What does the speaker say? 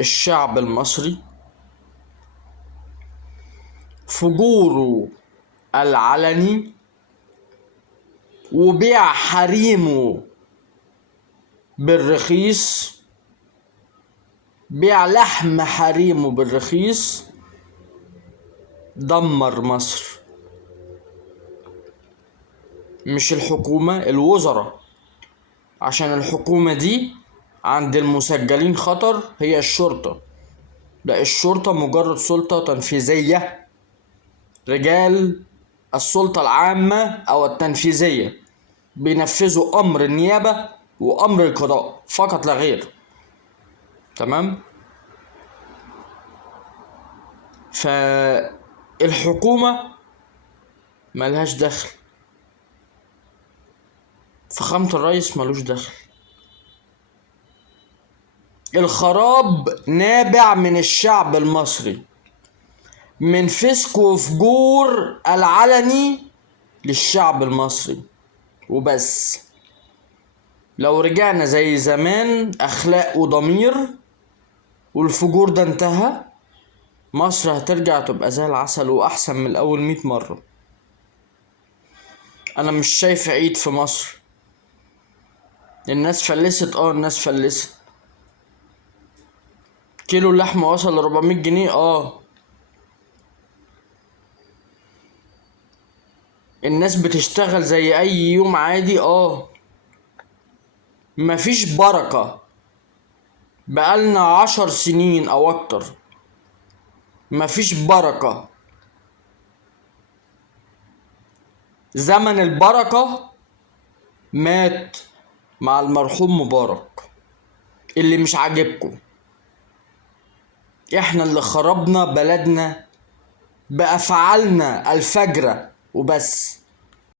الشعب المصري، فجوره العلني، وبيع حريمه بالرخيص، بيع لحم حريمه بالرخيص، دمر مصر. مش الحكومة، الوزراء. عشان الحكومة دي عند المسجلين خطر هي الشرطة. لا، الشرطة مجرد سلطة تنفيذية، رجال السلطة العامة أو التنفيذية بينفذوا أمر النيابة وأمر القضاء فقط لا غير. تمام؟ فالحكومة ملهاش دخل، فخامة الرئيس ملوش دخل. الخراب نابع من الشعب المصري، من فسق وفجور العلني للشعب المصري وبس. لو رجعنا زي زمان أخلاق وضمير والفجور ده انتهى، مصر هترجع تبقى زي العسل وأحسن من الأول 100 مرة. أنا مش شايف عيد في مصر. الناس فلست، الناس فلست. كيلو اللحمة وصل ل400 جنيه. الناس بتشتغل زي أي يوم عادي. مفيش بركة. بقالنا 10 سنين أو أكتر مفيش بركة. زمن البركة مات مع المرحوم مبارك، اللي مش عاجبكم. احنا اللي خربنا بلدنا بأفعالنا الفجرة وبس.